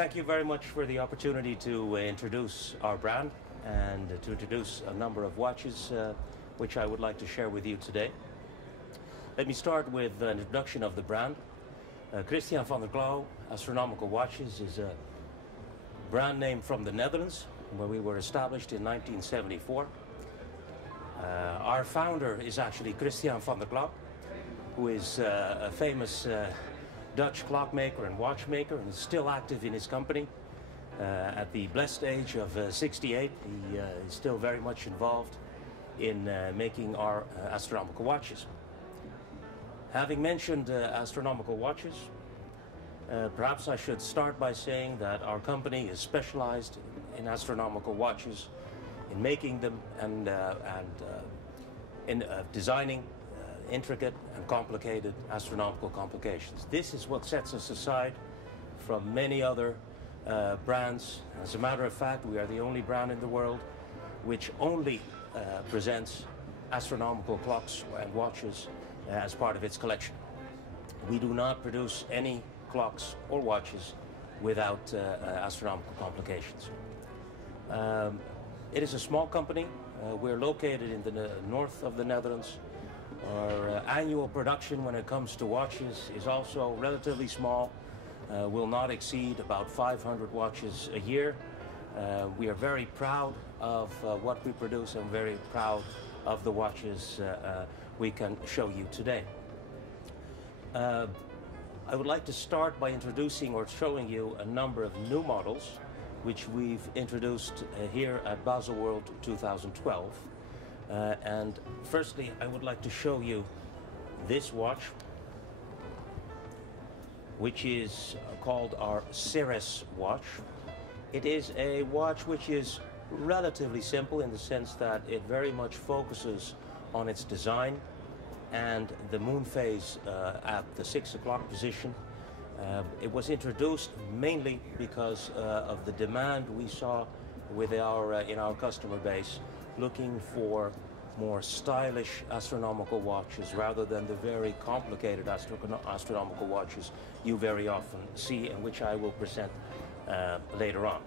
Thank you very much for the opportunity to introduce our brand and to introduce a number of watches which I would like to share with you today. Let me start with an introduction of the brand. Christiaan van der Klaauw Astronomical Watches is a brand name from the Netherlands, where we were established in 1974. Our founder is actually Christiaan van der Klaauw, who is a famous Dutch clockmaker and watchmaker, and is still active in his company. At the blessed age of 68, he is still very much involved in making our astronomical watches. Having mentioned astronomical watches, perhaps I should start by saying that our company is specialized in astronomical watches, in making them and in designing intricate and complicated astronomical complications. This is what sets us aside from many other brands. As a matter of fact, we are the only brand in the world which only presents astronomical clocks and watches as part of its collection. We do not produce any clocks or watches without astronomical complications. It is a small company. We're located in the north of the Netherlands. Our annual production when it comes to watches is also relatively small, will not exceed about 500 watches a year. We are very proud of what we produce and very proud of the watches we can show you today. I would like to start by introducing or showing you a number of new models which we've introduced here at BaselWorld 2012. And firstly, I would like to show you this watch, which is called our Cirrus watch. It is a watch which is relatively simple in the sense that it very much focuses on its design and the moon phase at the 6 o'clock position. It was introduced mainly because of the demand we saw with in our customer base, looking for more stylish astronomical watches rather than the very complicated astronomical watches you very often see and which I will present later on.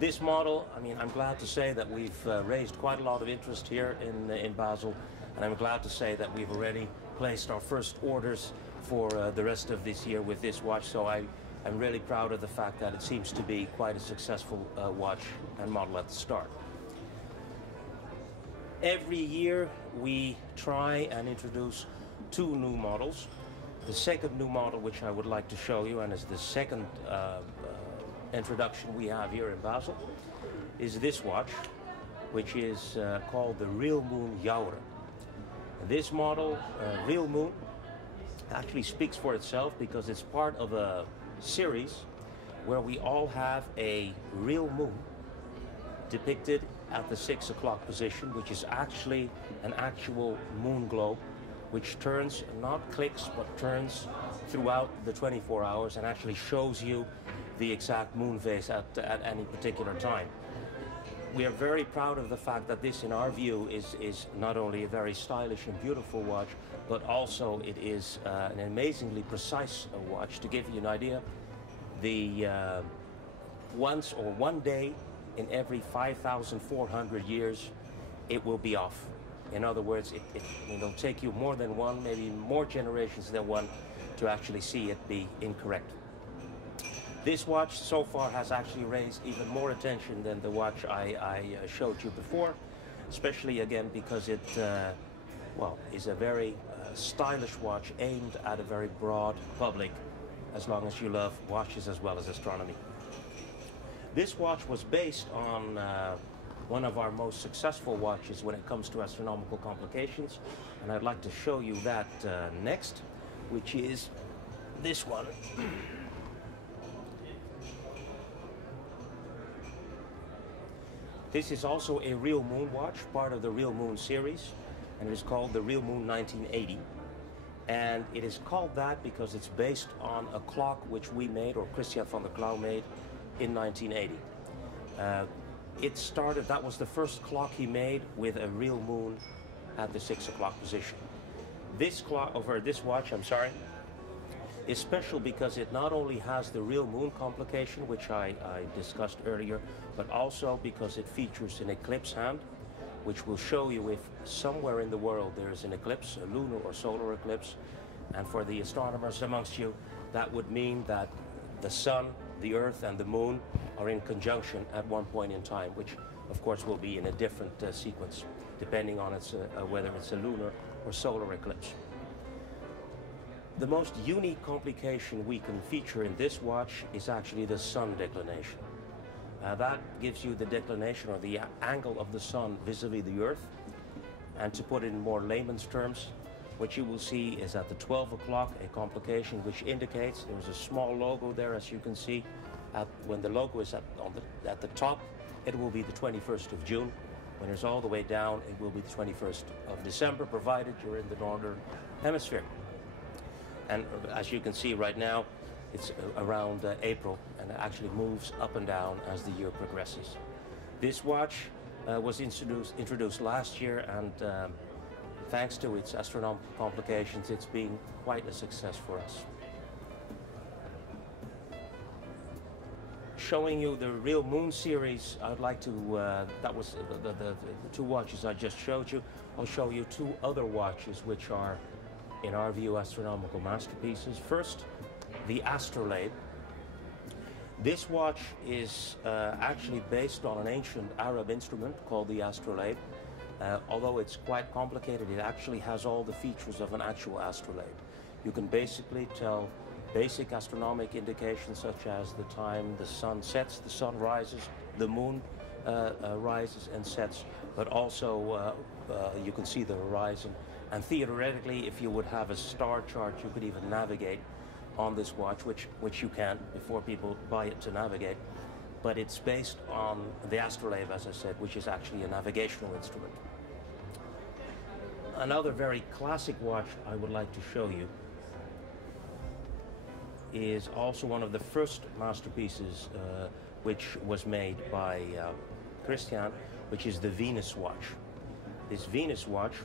This model, I'm glad to say that we've raised quite a lot of interest here in Basel, and I'm glad to say that we've already placed our first orders for the rest of this year with this watch, so I'm really proud of the fact that it seems to be quite a successful watch and model at the start. Every year we try and introduce 2 new models. The second new model which I would like to show you, and is the second introduction we have here in Basel, is this watch, which is called the Real Moon Jouwer. This model, Real Moon, actually speaks for itself because it's part of a series where we all have a real moon depicted at the 6 o'clock position, which is actually an actual moon globe, which turns, not clicks, but turns throughout the 24 hours and actually shows you the exact moon phase at any particular time. We are very proud of the fact that this, in our view, is not only a very stylish and beautiful watch, but also it is an amazingly precise watch. To give you an idea, the one day in every 5,400 years, it will be off. In other words, it'll take you more than one, maybe more generations than one, to actually see it be incorrect. This watch so far has actually raised even more attention than the watch I showed you before, especially again because it is a very stylish watch aimed at a very broad public, as long as you love watches as well as astronomy. This watch was based on one of our most successful watches when it comes to astronomical complications, and I'd like to show you that next, which is this one. This is also a Real Moon watch, part of the Real Moon series, and it is called the Real Moon 1980. And it is called that because it's based on a clock which we made, or Christiaan van der Klaauw made, in 1980. That was the first clock he made with a real moon at the 6 o'clock position. This watch, is special because it not only has the real moon complication, which I discussed earlier, but also because it features an eclipse hand, which will show you if somewhere in the world there is an eclipse, a lunar or solar eclipse. And for the astronomers amongst you, that would mean that the sun, the earth, and the moon are in conjunction at one point in time, which of course will be in a different sequence, depending on whether it's a lunar or solar eclipse. The most unique complication we can feature in this watch is actually the sun declination. That gives you the declination, or the angle of the sun vis-a-vis the earth. And to put it in more layman's terms, what you will see is at the 12 o'clock a complication which indicates there's a small logo there, as you can see. When the logo is at the top, it will be the 21st of June. When it's all the way down, it will be the 21st of December, provided you're in the northern hemisphere. And as you can see right now, it's around April, and it actually moves up and down as the year progresses. This watch was introduced last year, and thanks to its astronomical complications, it's been quite a success for us. Showing you the real moon series, I'd like to, that was the two watches I just showed you. I'll show you two other watches which are, in our view, astronomical masterpieces. First, the Astrolabe. This watch is actually based on an ancient Arab instrument called the Astrolabe. Although it's quite complicated, it actually has all the features of an actual astrolabe. You can basically tell basic astronomic indications such as the time the sun sets, the sun rises, the moon rises and sets, but also you can see the horizon. And theoretically, if you would have a star chart, you could even navigate on this watch, which you can before people buy it to navigate. But it's based on the Astrolabe, as I said, which is actually a navigational instrument. Another very classic watch I would like to show you is also one of the first masterpieces which was made by Christiaan, which is the Venus watch. This Venus watch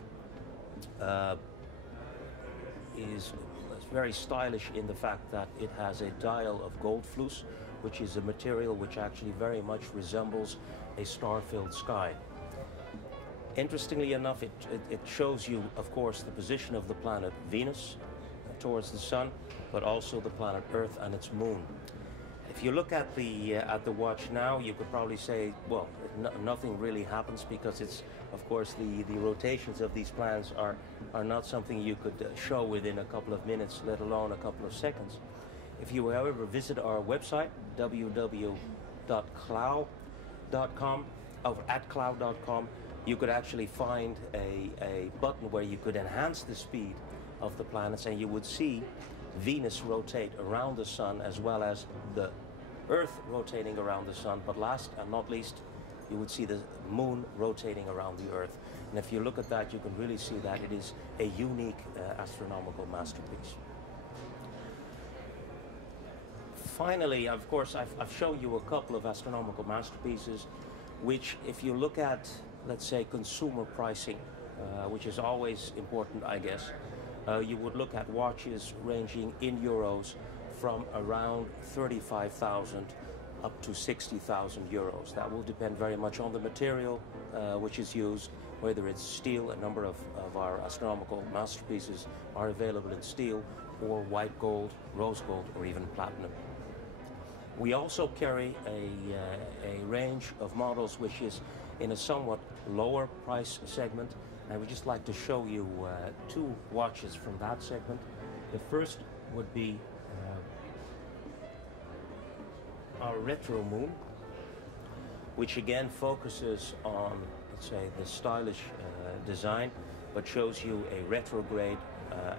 is very stylish in the fact that it has a dial of gold fluce, which is a material which actually very much resembles a star-filled sky. Interestingly enough, it shows you, of course, the position of the planet Venus towards the sun, but also the planet Earth and its moon. If you look at the watch now, you could probably say, well, nothing really happens, because it's, of course, the rotations of these planets are not something you could show within a couple of minutes, let alone a couple of seconds. If you, however, visit our website, www.klaauw.com, or at klaauw.com, you could actually find a button where you could enhance the speed of the planets, and you would see Venus rotate around the sun, as well as the Earth rotating around the sun. But last and not least, you would see the moon rotating around the Earth. And if you look at that, you can really see that it is a unique astronomical masterpiece. Finally, of course, I've shown you a couple of astronomical masterpieces, which, if you look at, let's say, consumer pricing, which is always important, I guess, you would look at watches ranging in euros from around 35,000 up to 60,000 euros. That will depend very much on the material which is used, whether it's steel. A number of our astronomical masterpieces are available in steel, or white gold, rose gold, or even platinum. We also carry a range of models which is in a somewhat lower price segment, and we'd just like to show you two watches from that segment. The first would be our Retro Moon, which again focuses on, let's say, the stylish design, but shows you a retrograde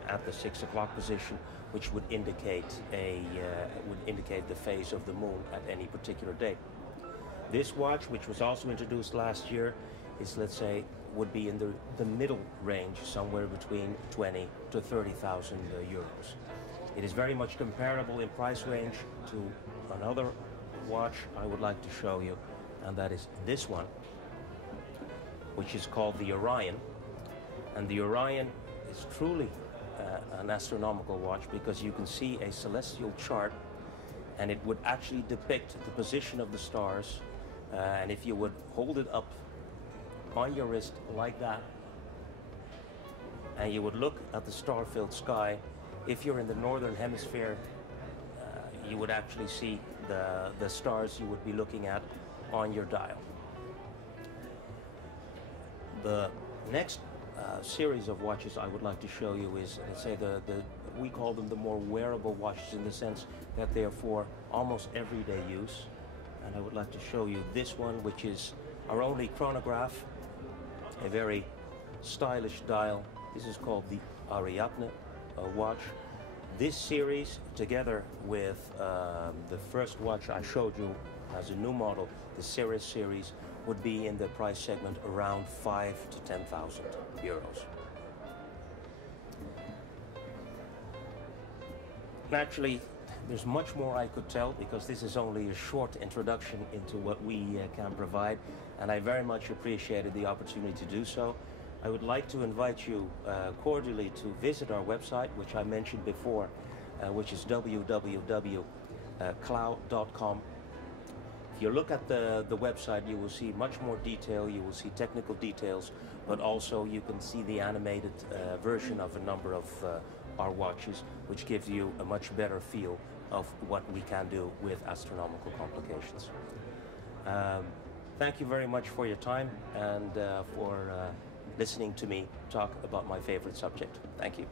at the 6 o'clock position, which would indicate the phase of the moon at any particular day. This watch, which was also introduced last year, is, let's say, would be in the middle range, somewhere between 20 to 30,000 euros. It is very much comparable in price range to another watch I would like to show you, and that is this one, which is called the Orion. And the Orion is truly an astronomical watch because you can see a celestial chart, and it would actually depict the position of the stars. And if you would hold it up on your wrist like that, and you would look at the star-filled sky, if you're in the northern hemisphere, you would actually see the stars you would be looking at on your dial. The next series of watches I would like to show you is, let's say, we call them the more wearable watches, in the sense that they are for almost everyday use. And I would like to show you this one, which is our only chronograph, a very stylish dial. This is called the Reupnet watch. This series, together with the first watch I showed you as a new model, the Cirrus series, would be in the price segment around 5,000 to 10,000 euros. Naturally, there's much more I could tell, because this is only a short introduction into what we can provide, and I very much appreciated the opportunity to do so. I would like to invite you cordially to visit our website, which I mentioned before, which is www.klaauw.com. If you look at the website, you will see much more detail, you will see technical details, but also you can see the animated version of a number of our watches, which gives you a much better feel of what we can do with astronomical complications. Thank you very much for your time and for listening to me talk about my favorite subject. Thank you.